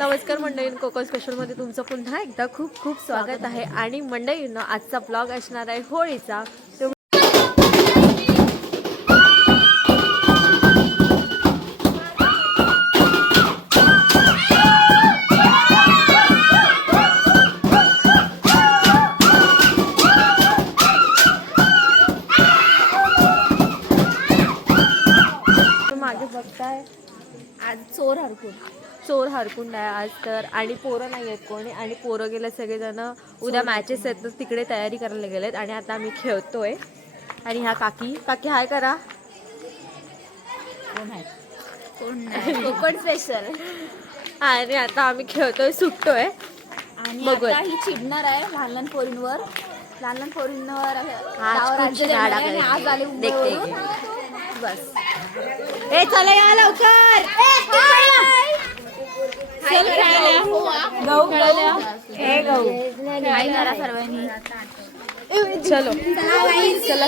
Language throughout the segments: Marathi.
नमस्कार मंडळी, कोकण स्पेशलमध्ये तुमचं पुन्हा एकदा खूप खूप स्वागत आहे. आणि मंडळींनो, आजचा ब्लॉग असणार आहे होळीचा. मागे बघताय आज चोर हरकून आहे आज तर. आणि पोरं नाही आहेत कोणी, आणि पोरं गेले सगळेजण. उद्या मॅचेस आहेत तर तिकडे तयारी करायला गेलेत. आणि आता आम्ही खेळतोय. आणि ह्या काकी हाय करा. कोण नाही कोकण स्पेशल. आणि आता आम्ही खेळतोय, सुटतोय. आणि आता ही चिडणार आहे लहान पोरींवर. आज आले मुंबईवरून. बस ए चला या लवकर. काय करा सर्वांनी. चलो चला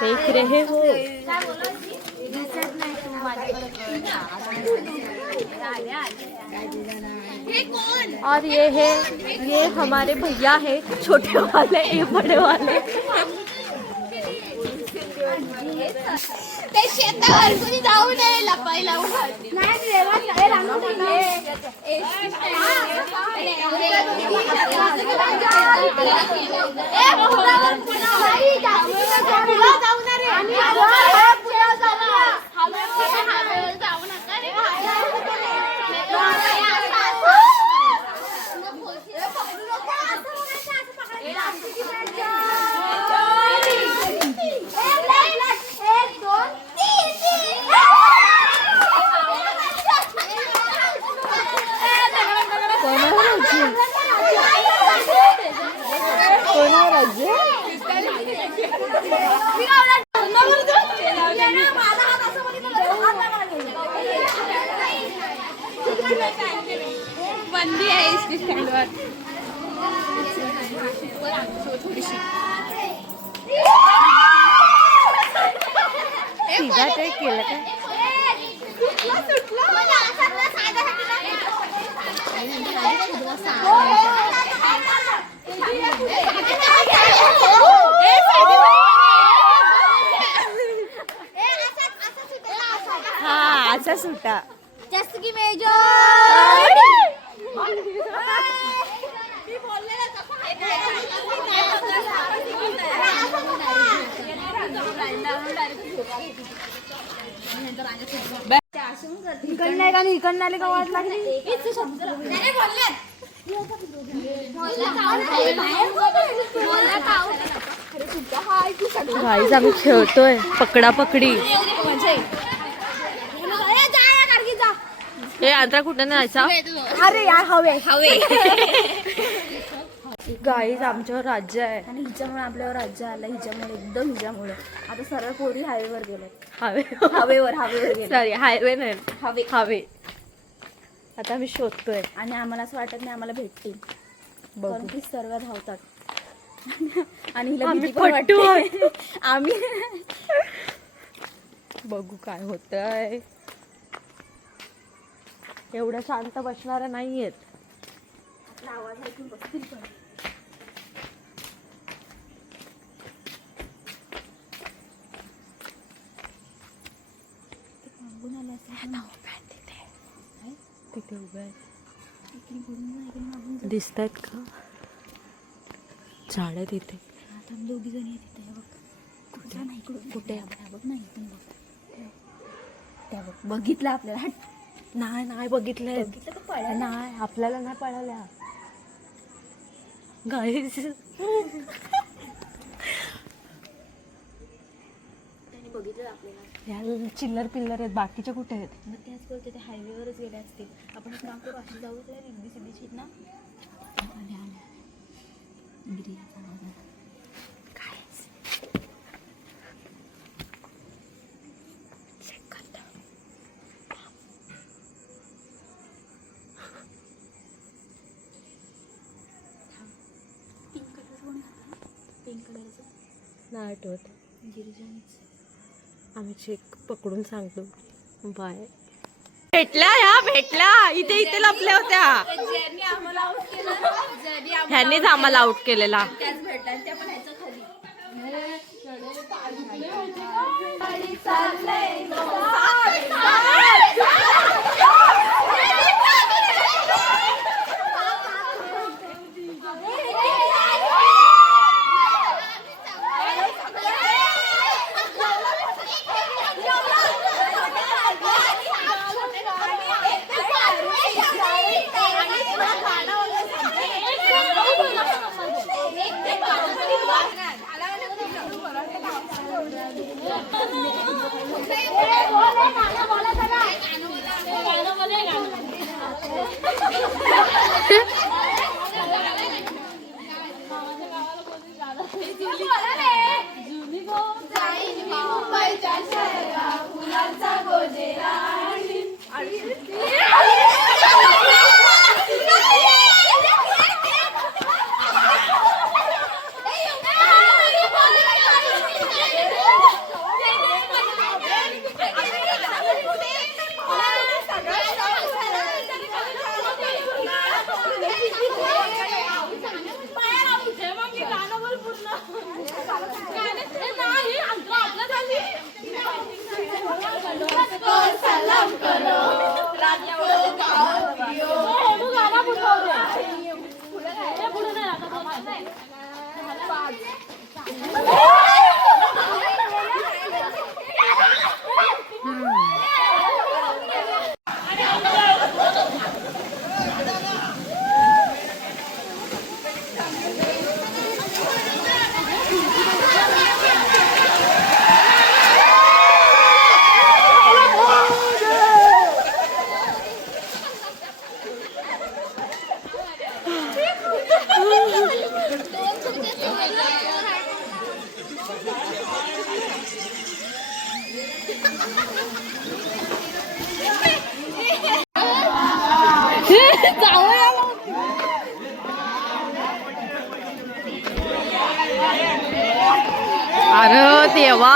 देख रहे हो. और ये हमारे भैया है, छोटे वाले, ये बड़े वाले. ते शेतावर कुणी जाऊ नये लपायला. बंदी आहे इसकी स्टँडवर. सीधा ते केलं का? हा असा सुटा जास्त की मेजर. गाईज आम्ही खेळतोय पकडा पकडी. हे अंतरा कुठे जायचा? अरे यार हवे गाईज आमच्यावर राज्य आहे. आणि हिच्यामुळे आपल्यावर राज्य आलं. हिच्यामुळे आता सरळ पोरी हायवेवर गेले. हवेवर गेले. सॉरी, हायवे नाही, हवे. आता आम्ही शोधतोय. आणि आम्हाला असं वाटत नाही आम्हाला भेटतील, कारण की सर्व धावतात. आणि हिला आम्ही भीती पण पट्टू वाटते. आम्ही बघू काय होतंय. एवढं शांत बसणारा नाहीयेत. आवाज ऐकून बसतील पण. तिथे उभ्या आहेत. दिसत आहेत का झाड आहे तिथे? आता दोघी जणी तिथे बघ. कुठे नाही कुठे बघ नाही पण बघ त्या बघ. बघितलं आपल्याला. नाही बघितलंय. नाही आपल्याला नाही पळाल्या. गाईस बघितलं आपल्याला. ह्या चिल्लर पिल्लर आहेत, बाकीच्या कुठे आहेत? मग त्याच बोलते ते हायवेवरच गेले असतील. आपण एक काम करू, अशी जाऊ तर रिद्धी सिद्धीची ना. नाही आठवत. गिरिजनच आम्ही चेक पकडून सांगतो. बाय. भेटल्या ह्या भेटल्या इथे इथे लपल्या होत्या. ह्यांनीच आम्हाला आउट केलेला. अरे देवा.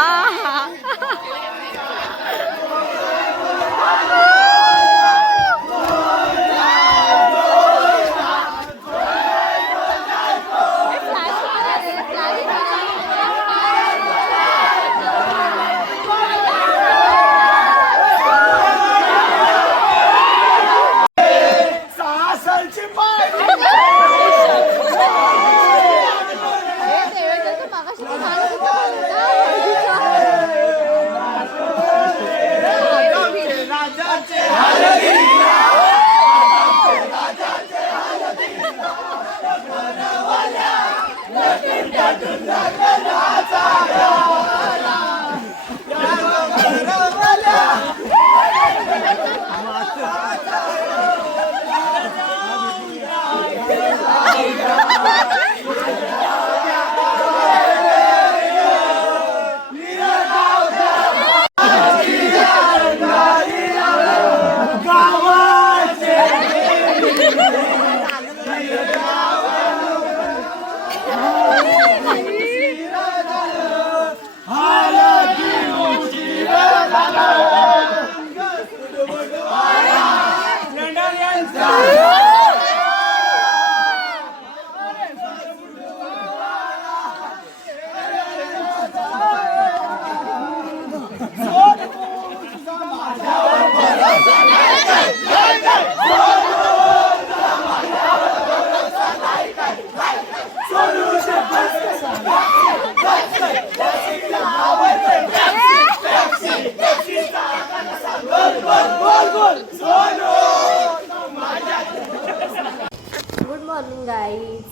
Good morning guys.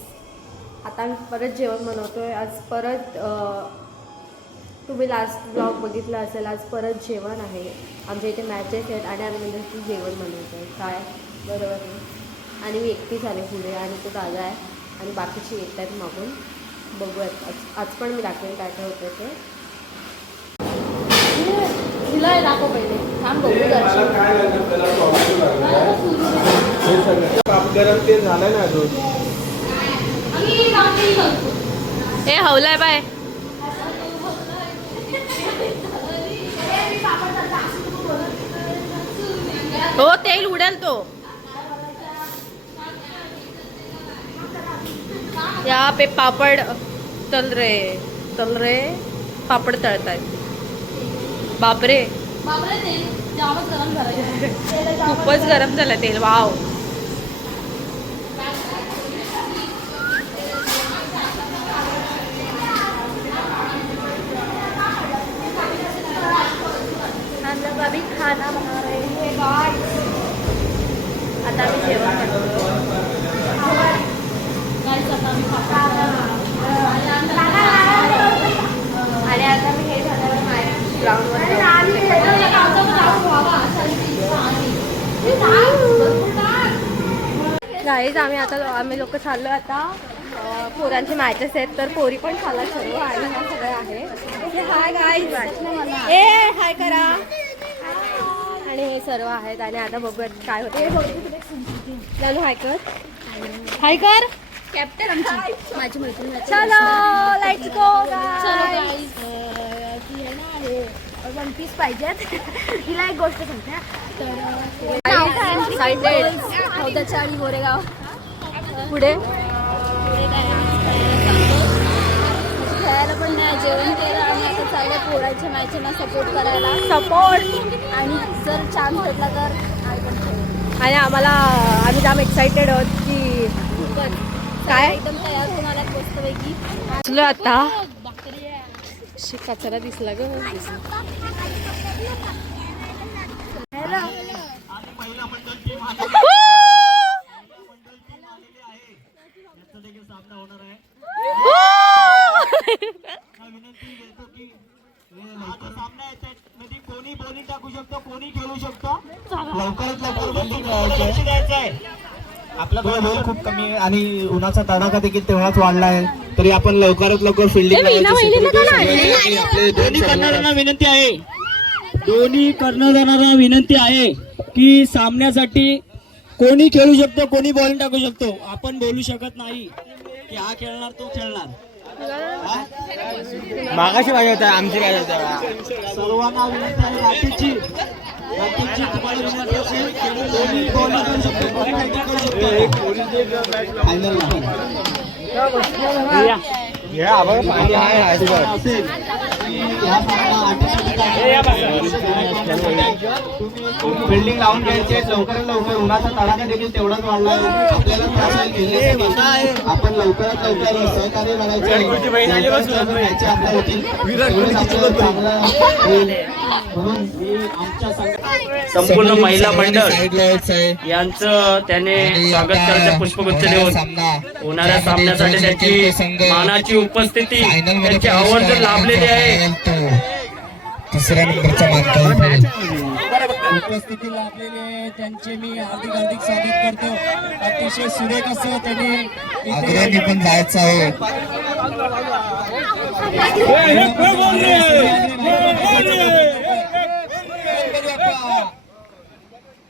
आता आम्ही परत जेवण बनवतोय. आज परत तुम्ही लास्ट ब्लॉग बघितला असेल. आज परत जेवण आहे. आमच्या इथे मॅचेस आहेत आणि आम्ही म्हणजे जेवण बनवतोय. काय बरोबर आहे. आणि मी एकटीच आले पुढे आणि तो दादा आहे आणि बाकीचे येत आहेत मागून. बघूयात आज पण मी दाखवेन काय काय होतं ते. तिला दाखव पहिले. थांब बघू ते झालंय ना अजून. हे हवलाय बाय. हो तेल उडेल तो. या पे पापड तल रे पापड तळतायत. बापरे खूपच गरम झालं तेल. वाव. अभी खाना बना रहे हैं गाइस. आता आम्ही जेवण करतो. आणि आता मी हे झाल्यावर माझ्या ग्राउंडवर गाईज आम्ही लोक चाललो आता. पोरांचे मॅचेस आहेत तर पोरी पण खाला सर्व आणि हा सगळं आहे. Hi guys. ए हाय करा. आणि हे सर्व आहेत आणि आता बघूयात काय होते. चालू हाय कर. हाय कर. कॅप्टन आमची माझी मैत्रीण. चलो लेट्स गो. वन पीस पाहिजेत. तिला एक गोष्ट सांगते तर आणि गोरेगाव पुढे खेळायला पण नाही. जेवण केलं आणि आता चाललं पोराच्या मॅचना सपोर्ट करायला. आणि जर चान्स भेटला तर आणि आम्ही जाम एक्साइटेड आहोत की काय एकदम तयार होऊन आला मस्तपैकी. चलो आता. कचरा दिसला ग. कोणी बॉलिंग टाकू शकतो, कोणी खेळू शकतो. लवकरात लवकर आपला वेळ खूप कमी आहे आणि उन्हाचा तडाखा देखील तेवढाच वाढला आहे. तरी आपण लवकरात लवकर फिल्डिंग दोन्ही करणाऱ्यांना विनंती आहे की सामन्यासाठी कोणी खेळू शकतो, कोणी बॉलिंग टाकू शकतो. आपण बोलू शकत नाही की हा खेळणार तो खेळणार. मागाशी पाहिजे होता आमची काय सर्वांना विनंती आहे. रात्रीची तुम्हाला विनंती असेल कोणी बॉलिंग करू शकतो, कोणी बॅटिंग करू शकतो. फिल्डिंग लावून घ्यायचे लवकरात लवकर. उन्हाचा तडाखा देखील तेवढाच वाढला आहे. आपल्याला आपण लवकरात लवकर सहकार्य करायचे आपल्या होतील. म्हणून आमच्या संपूर्ण महिला मंडळ यांचं त्याने स्वागत करायचं पुष्पगुच्छ देऊन होणाऱ्या सामन्यासाठी त्याची मानाची उपस्थिती त्यांची आवर्जून लाभलेली आहे. तिसऱ्या नंबरचा मानकरी उपस्थिती लाभलेली आहे. त्यांचे मी हार्दिक स्वागत करतो. अतिशय सुरेख असं त्यांनी अग्रणी पण जायचं आहे.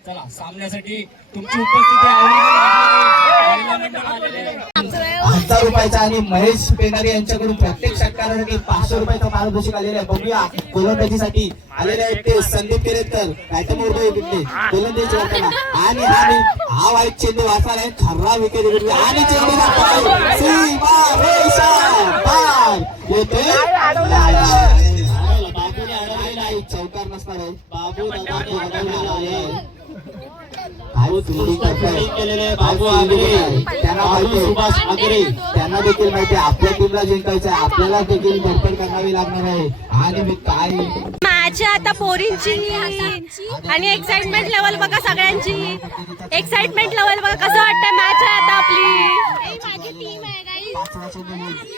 चला सामन्यासाठी तुमची उपस्थिती 1000 रुपयाचा आणि महेश पेनारे यांच्याकडून प्रत्येक षटकारासाठी 500 रुपयाचा पारितोषिक आलेला आहे. बघूया गोलंदाजीसाठी आलेले आहेत ते संदीप केरेकर. बॅटम उडतोय गोलंदाजी करताना आणि हा वाईट चेंडू वाचणार आहे. खर्रा विकेट घेतली आणि चेंडू बाबूने अडवलेला आहे. चौकार नसणार आहे. बाबू बाबू आगरे त्यांना माहिती सुभाष आगरे त्यांना देखील माहिती आहे आपल्या टीमला जिंकायचं आहे. आपल्याला देखील धडपड करावी लागणार आहे. आणि मी काय मॅच आता पोरींची आणि एक्साइटमेंट लेवल बघा सगळ्यांची. एक्साइटमेंट लेवल बघा कसं वाटतं. मॅच आहे आता आपली.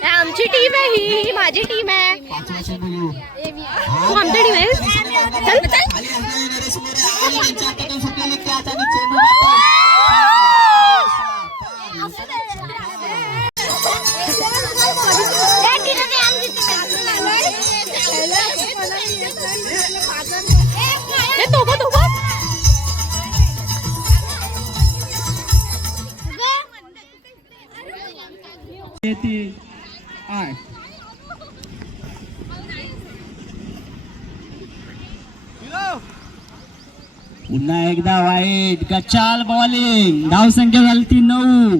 आमची टीम आहे ही माझी टीम आहे. तू आमची टीम आहे. चल पुन्हा एकदा वाईट गचाल बॉलिंग. धाव संख्या झाली ती 9.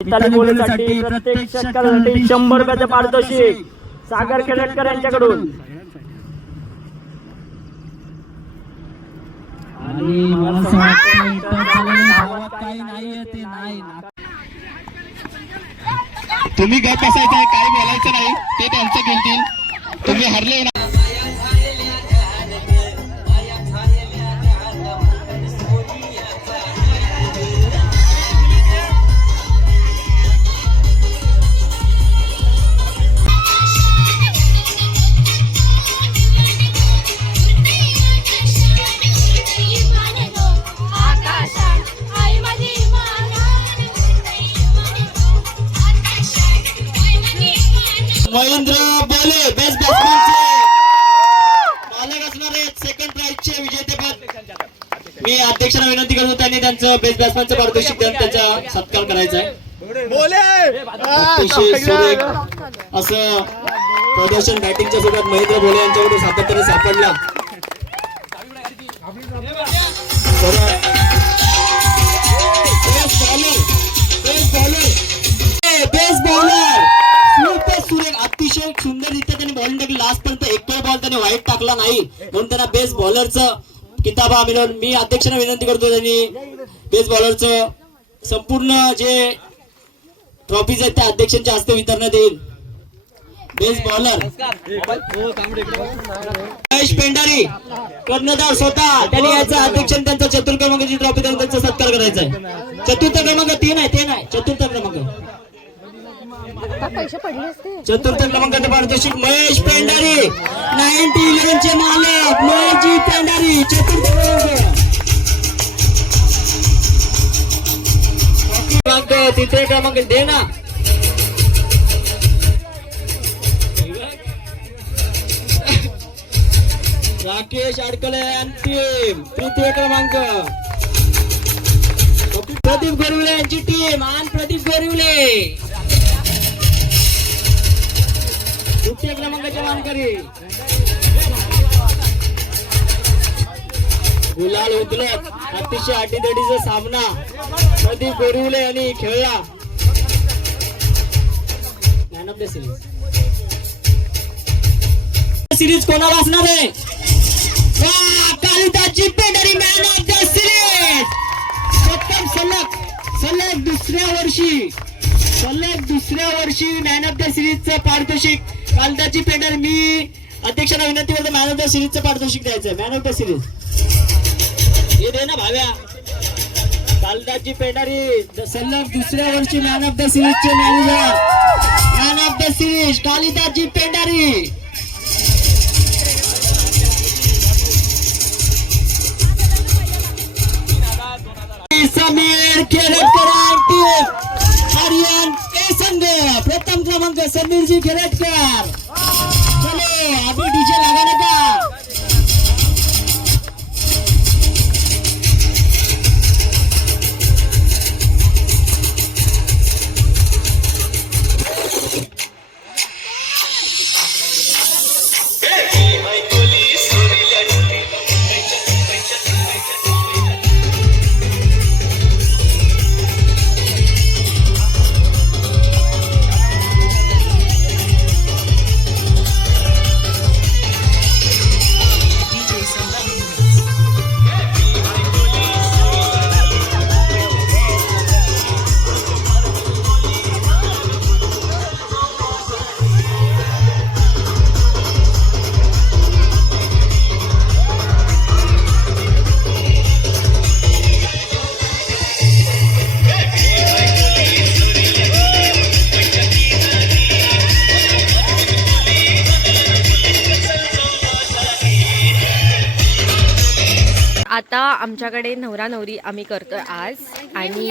इटाली बोलीसाठी प्रत्येक षटकारासाठी 100 रुपयाचं पारितोषिक सागर खेळटकर यांच्याकडून. आणि मला असं वाटतं इथं धावात काही नाहीये ते नाही. तुम्ही गप बसायचं आहे, काही बोलायचं नाही, ते त्यांचं खेळतील. तुम्ही हरले ना. महेंद्र बोले बेस्ट बॅट्समॅनचे मालक असणारे सेकंड प्राइजचे विजेतेपद. मी अध्यक्षांना विनंती करतो त्यांनी त्यांचं बेस्ट बॅट्समॅनचं पारितोषिक देऊन त्याचा सत्कार करायचा आहे. अतिशय सुरेख असं प्रदर्शन बॅटिंगच्या सोबत महेंद्र बोले यांच्याकडून सातत्याने सापडला. बेस्ट बॉलर सुरेख अतिशय सुंदररित्या त्यांनी बॉलिंग टाकली. लास्ट पर्यंत एक बॉल त्यांनी वाईट टाकला नाही म्हणून त्यांना बेस्ट बॉलरचं किताब मिळवून. मी अध्यक्षांना विनंती करतो त्यांनी बेस्ट बॉलरचं संपूर्ण जे ट्रॉफीज आहेत त्या अध्यक्षांच्या हस्ते वितरण्यात येईल. बेस्ट बॉलर महेश पेंढारी कर्णधार स्वतः त्यांनी याचा अध्यक्ष त्यांचा चतुर्थ क्रमांकाची ट्रॉफी देऊन त्यांचा सत्कार करायचा आहे. चतुर्थ क्रमांक 3 आहे, ते नाही, चतुर्थ क्रमांक. चतुर्थ क्रमांकाचे पारितोषिक महेश पेंढारी 9011 चे मालक महेशजी पेंढारी. चतुर्थ क्रमांक तिसरे क्रमांक दे ना. राकेश अडकले अंतिम तृतीय क्रमांक. प्रदीप गोरिवले यांची टीम आणि प्रदीप गोरिवले तृतीय क्रमांकाचे मानकरी. गुलाल उधळत अतिशय अटीतटीचा सामना प्रदीप गोरिवले यांनी खेळला. मॅन ऑफ द सिरीज कोणाला असणार आहे? कालिदासजी Pendhari man of the series. प्रथम सलग दुसऱ्या वर्षी मॅन ऑफ द सिरीजचं पारितोषिक कालिदासजी पेंढारी. मी अध्यक्षांना विनंती करतो मॅन ऑफ द सिरीजचं पारितोषिक द्यायचं. मॅन ऑफ द सिरीज हे दे ना भाव्या. कालिदासजी पेंढारी सलग दुसऱ्या वर्षी मॅन ऑफ द सिरीजचे manager. Man of the series Kalidasji Pendhari. Sameer Khertakar Haryana A संघ प्रथम क्रमांक समीरजी खेरटकर. चलो अभी डीजे लगाने का. आता आमच्याकडे नवरा नवरी आम्ही करतोय आज आणि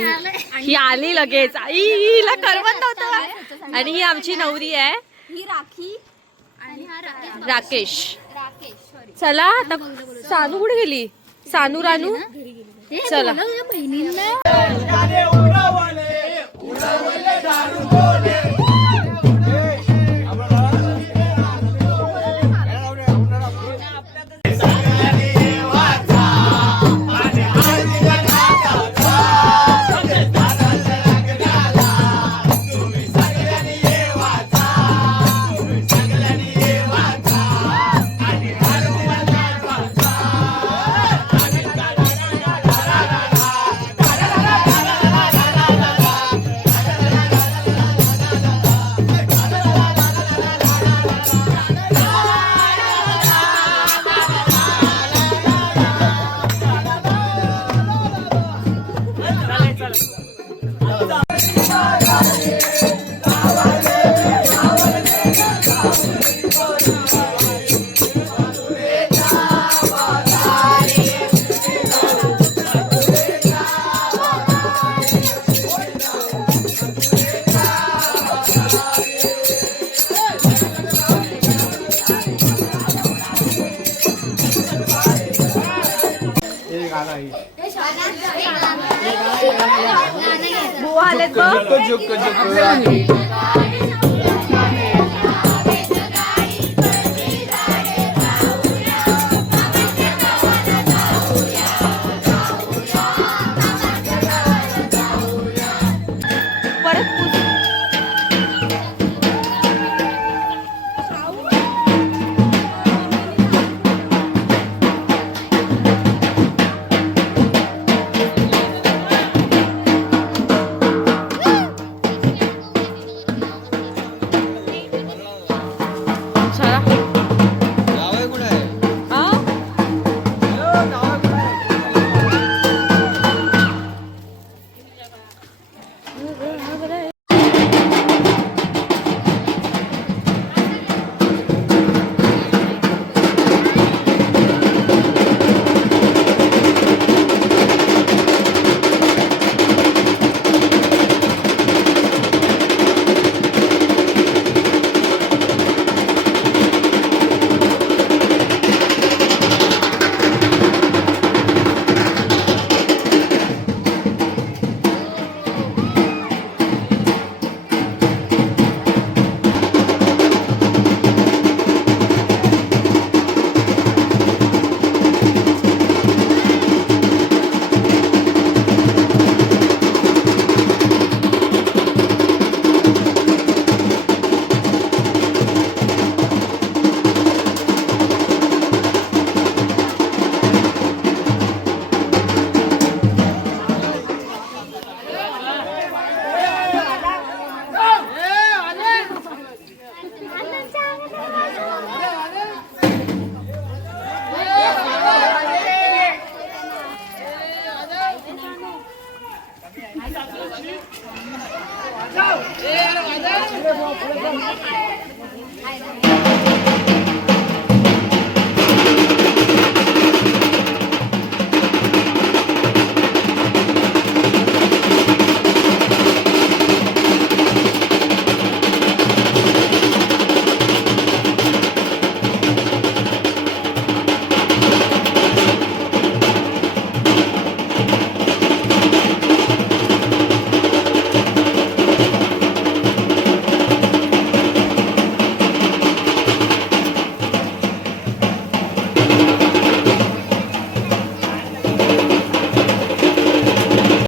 ही आली लगेच. हिला करमत नव्हतं. आणि ही आमची नवरी आहे ही राखी आणि हा राकेश. चला आता सानू कुठे गेली? सानू रानू चला. बुवा आलेत बघ.